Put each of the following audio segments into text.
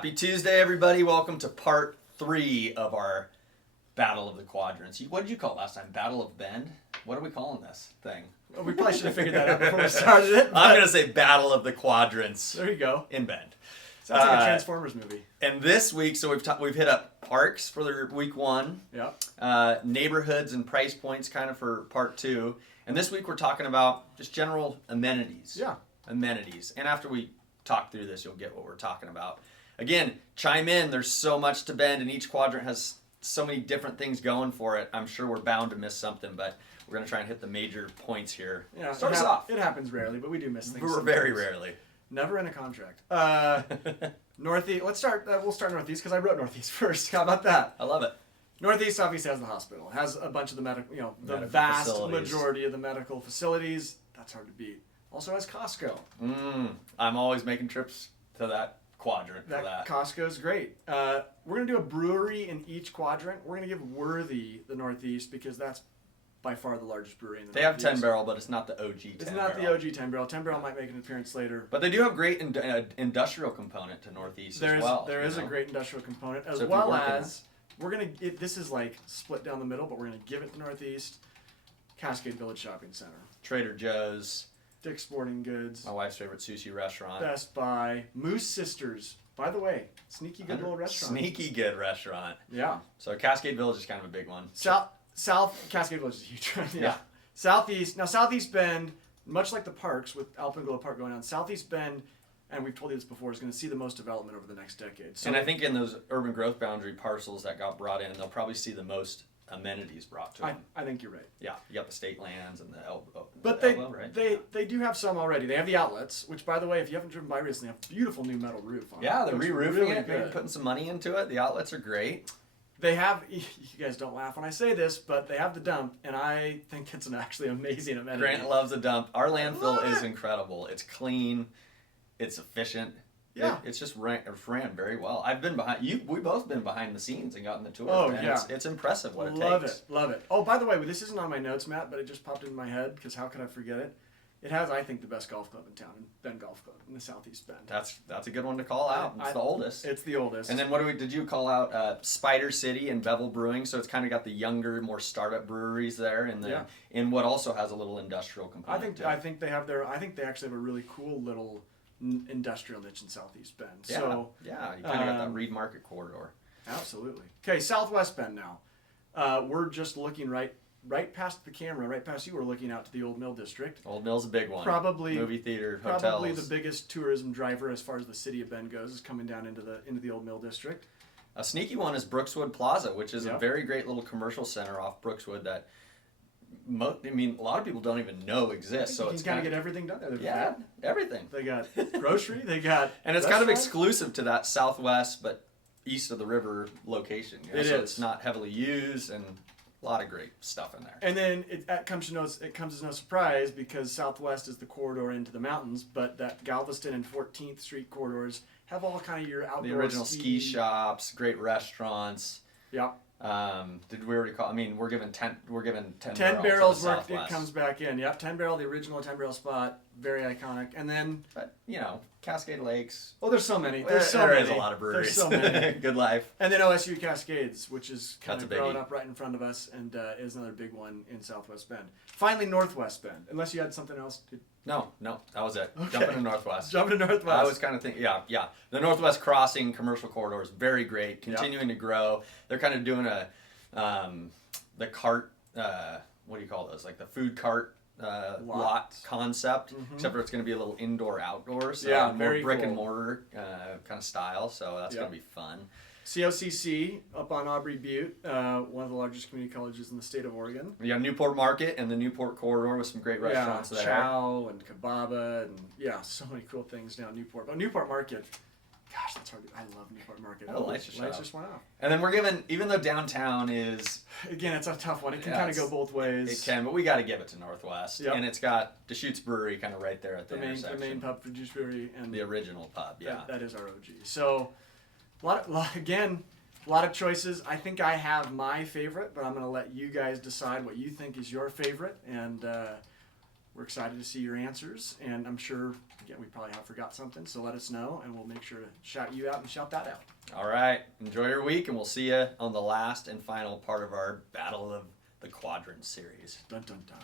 Happy Tuesday, everybody. Welcome to part 3 of our Battle of the Quadrants. What did you call it last time? Battle of Bend? What are we calling this thing? Well, we probably should have figured that out before we started it. I'm going to say Battle of the Quadrants. There you go. In Bend. Sounds like a Transformers movie. And this week, so we've hit up parks for the week 1. Yeah. Neighborhoods and price points kind of for part 2. And this week we're talking about just general amenities. Yeah. Amenities. And after we talk through this, you'll get what we're talking about. Again, chime in. There's so much to Bend, and each quadrant has so many different things going for it. I'm sure we're bound to miss something, but we're going to try and hit the major points here. Yeah, Start us off. It happens rarely, but we do miss things. Very rarely. Never in a contract. Northeast. Let's start. We'll start Northeast because I wrote Northeast first. How about that? I love it. Northeast obviously has the hospital. Has a bunch of the medical. The Medical vast facilities. Majority of the medical facilities. That's hard to beat. Also has Costco. I'm always making trips to that quadrant for that. Costco's great. We're going to do a brewery in each quadrant. We're going to give Worthy the Northeast because that's by far the largest brewery in the Northeast. They have 10 barrel, but it's not the OG 10 barrel. It's not the OG 10 barrel. 10 barrel might make an appearance later. But they do have great industrial component to Northeast as well. There is a great industrial component, as So well as we're going to, this is like split down the middle, but we're going to give it to Northeast. Cascade Village Shopping Center. Trader Joe's. Dick's Sporting Goods. My wife's favorite sushi restaurant. Best Buy. Moose Sisters. By the way, sneaky good little restaurant. Sneaky good restaurant. Yeah. So Cascade Village is kind of a big one. South Cascade Village is a huge one. Yeah. Southeast. Now Southeast Bend, much like the parks with Alpenglow Park going on, Southeast Bend, and we've told you this before, is going to see the most development over the next decade. So, and I think in those urban growth boundary parcels that got brought in, they'll probably see the most amenities brought to them. I think you're right. Yeah, you got the state lands and the But they do have some already. They have the outlets, which, by the way, if you haven't driven by recently, have a beautiful new metal roof on it. Yeah, they're re-roofing really it, maybe putting some money into it. The outlets are great. They have, you guys don't laugh when I say this, but they have the dump, and I think it's an actually amazing amenity. Grant loves the dump. Our landfill is incredible. It's clean. It's efficient. Yeah. It's just ran very well. I've been behind you. We both been behind the scenes and gotten the tour. Oh, man. yeah. It's impressive what it takes. Love it. Oh, by the way, this isn't on my notes, Matt, but it just popped into my head because how could I forget it? It has, I think, the best golf club in town, Bend Golf Club in the Southeast Bend. That's a good one to call out. It's the oldest. It's the oldest. And then did you call out Spider City and Bevel Brewing? So it's kind of got the younger, more startup breweries there, and in what also has a little industrial component. I think they actually have a really cool little industrial niche in Southeast Bend. Yeah, so, you kind of got that Reed Market corridor. Absolutely. Okay, Southwest Bend now. We're just looking right past the camera, right past you. We're looking out to the Old Mill District. Old Mill's a big one. Probably movie theater, hotels. Probably the biggest tourism driver as far as the city of Bend goes is coming down into the Old Mill District. A sneaky one is Brookswood Plaza, which is a very great little commercial center off Brookswood that a lot of people don't even know exists. So it's kind of get everything done there. Yeah, everything. They got grocery. They got and it's kind of exclusive to that southwest, but east of the river location. It's not heavily used, and a lot of great stuff in there. And then it comes as no surprise because Southwest is the corridor into the mountains, but that Galveston and 14th Street corridors have all kind of your outdoor the original ski shops, great restaurants. Yeah. Did we already call? I mean, we're given 10 barrels worth. It comes back in. Yep, 10 barrel, the original 10 barrel spot, very iconic. And then, but Cascade Lakes. Oh, there's so many. There is a lot of breweries. There's so many. Good life. And then OSU Cascades, which is kind of growing biggie. up right in front of us, and is another big one in Southwest Bend. Finally, Northwest Bend. Unless you had something else to. No, that was it. Okay. Jumping to Northwest. I was kind of thinking, yeah. The Northwest Crossing commercial corridor is very great, continuing to grow. They're kind of doing the cart, what do you call those? Like the food cart lot concept, except for it's going to be a little indoor-outdoor, so more brick and mortar kind of style, so that's going to be fun. COCC up on Aubrey Butte, one of the largest community colleges in the state of Oregon. We got Newport Market and the Newport corridor with some great restaurants there. Chow and Kababa and so many cool things down Newport. But Newport Market, gosh, that's hard. I love Newport Market. Oh, lights just went off. And then we're given, even though downtown is... Again, it's a tough one. It can kind of go both ways. It can, but we got to give it to Northwest. Yep. And it's got Deschutes Brewery kind of right there at the intersection. The main pub for Deschutes Brewery. And the original pub, That is our OG. So... A lot of choices. I think I have my favorite, but I'm going to let you guys decide what you think is your favorite. And We're excited to see your answers, and I'm sure, again, we probably have forgot something, so let us know, and we'll make sure to shout you out and shout that out. All right. Enjoy your week, and we'll see you on the last and final part of our Battle of the Quadrants series. Dun, dun, dun.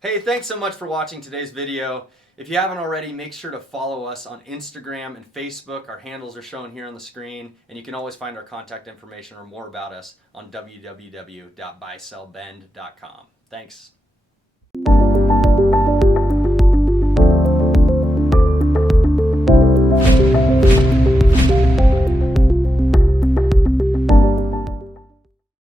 Hey, thanks so much for watching today's video. If you haven't already, make sure to follow us on Instagram and Facebook. Our handles are shown here on the screen, and you can always find our contact information or more about us on www.buysellbend.com. Thanks.